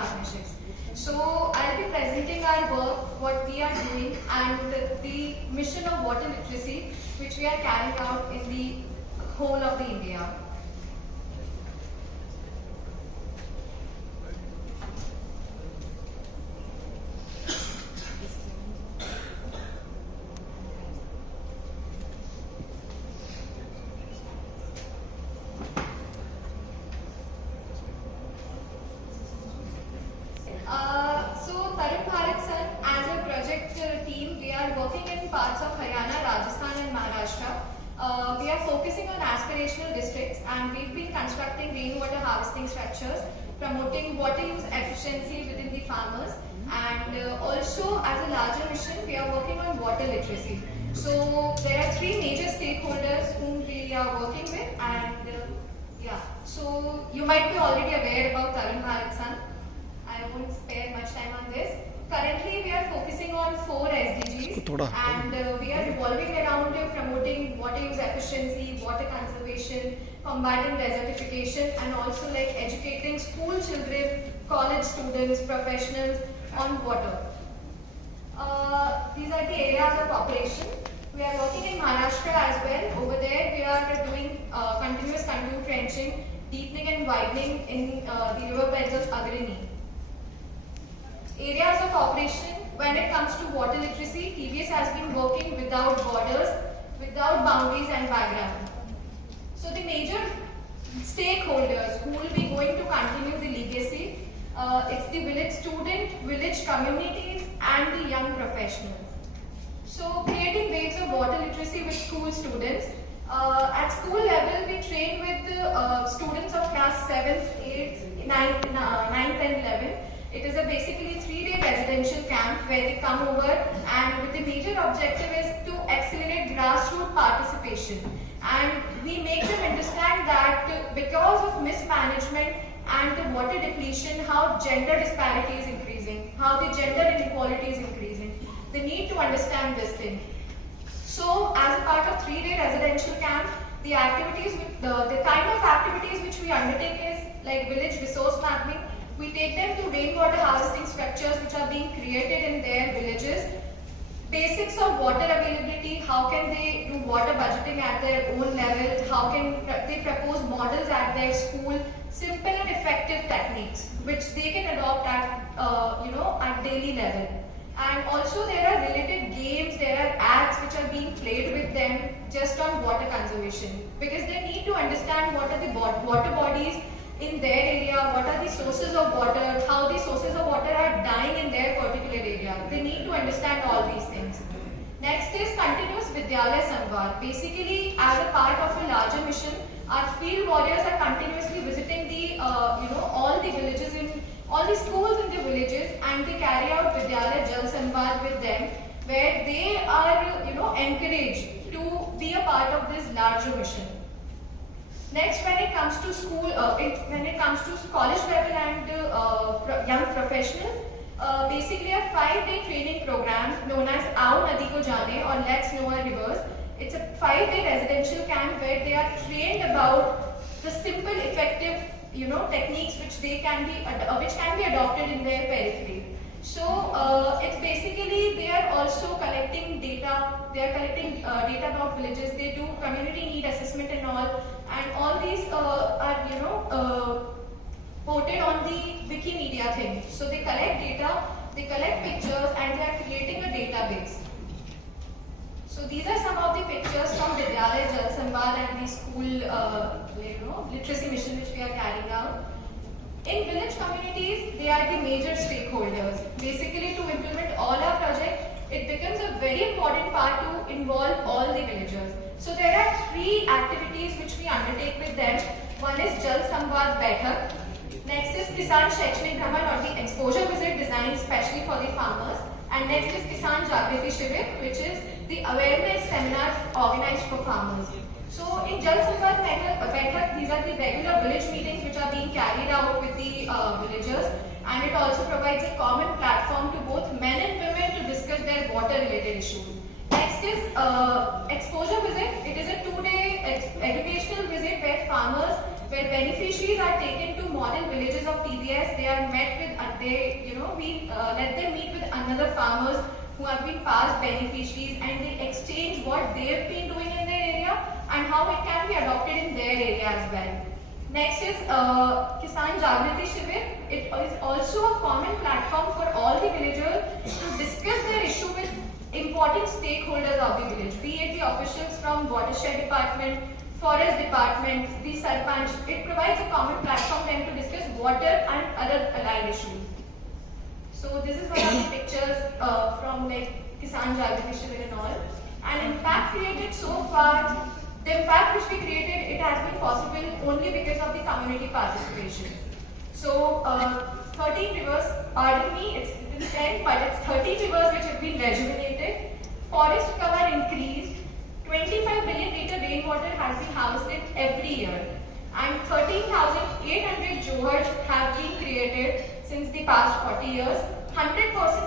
partnerships. So I'll be presenting our work, what we are doing, and the mission of water literacy, which we are carrying out in the whole of the India. So Tarun Bharat Sun, as a project team, we are working in parts of Haryana, Rajasthan and Maharashtra. We are focusing on aspirational districts, and we've been constructing rainwater harvesting structures, promoting water use efficiency within the farmers, and also as a larger mission, we are working on water literacy. So there are three major stakeholders whom we are working with, and yeah, so you might be already aware about Tarun Bharat Sun. I won't spare much time on this. Currently, we are focusing on 4 SDGs, and we are revolving around promoting water use efficiency, water conservation, combating desertification, and also like educating school children, college students, professionals on water. These are the areas of operation. We are working in Maharashtra as well. Over there, we are doing continuous contour trenching, deepening and widening in the river beds of Agrini. Areas of operation, when it comes to water literacy, TVS has been working without borders, without boundaries and background. So the major stakeholders who will be going to continue the legacy, it's the village student, village communities and the young professionals. So creating waves of water literacy with school students. At school level, we train with students of class 7th, 8th, 9th and 11th. It is a basically 3-day residential camp where they come over, and with the major objective is to accelerate grassroots participation. And we make them understand that because of mismanagement and the water depletion, how gender disparity is increasing, how the gender inequality is increasing. They need to understand this thing. So as a part of 3-day residential camp, the activities, the kind of activities which we undertake is like village resource mapping. We take them to rainwater harvesting structures which are being created in their villages. Basics of water availability, how can they do water budgeting at their own level, how can they propose models at their school, simple and effective techniques which they can adopt at, at daily level. And also there are related games, there are apps which are being played with them just on water conservation, because they need to understand what are the water bodies in their area, what are the sources of water, how the sources of water are dying in their particular area. They need to understand all these things. Next is continuous Vidyalaya Samvad. Basically, as a part of a larger mission, our field warriors are continuously visiting the, all the villages all the schools in the villages, and they carry out Vidyalaya Jal Samvad with them, where they are, encouraged to be a part of this larger mission. Next, when it comes to school, when it comes to college level and young professionals, basically a 5-day training program known as Aao Nadi Ko Jaane or Let's Know Our Rivers. It's a 5-day residential camp where they are trained about the simple, effective, techniques which can be adopted in their periphery. So it's basically they are also collecting data. They are collecting data about villages. They do community need assessment and all these are ported on the Wikimedia thing. So they collect data, they collect pictures, and they are creating a database. So these are some of the pictures from Vidyalaya Jal Samvad and the school literacy mission which we are carrying out. In village communities, they are the major stakeholders. Basically, to implement all our projects, it becomes a very important part to involve all the villagers. So there are 3 activities which we undertake with them. One is Jal Samvad Baithak. Next is Kisan Shaikshanik Bhraman, or the exposure visit designed especially for the farmers. And next is Kisan Jagriti Shivir, which is the awareness seminar organized for farmers. So in Jal Samvad Baithak, these are the regular village meetings which are being carried out with the villagers, and it also provides a common platform to both men and women to discuss their water related issues. Next is exposure visit. It is a 2-day educational visit where farmers where beneficiaries are taken to model villages of TBS. They are met with, we let them meet with another farmers who have been past beneficiaries, and they exchange what they've been doing in their area and how it can be adopted in their area as well. Next is Kisan Jagriti Shivir. It is also a common platform for all the villagers to discuss their issue with important stakeholders of the village, be it the officials from watershed department, forest department, the sarpanch. It provides a common platform for them to discuss water and other allied issues. So this is one of the pictures from like Kisan Jagriti Shivir and all. And impact created so far, the impact which we created, it has been possible only because of the community participation. So 13 rivers, pardon me, it's 10, but it's 13 rivers which have been rejuvenated. Forest cover increased. 25 billion liter rainwater has been harvested every year. And 13,800 johars have been created since the past 40 years. 100%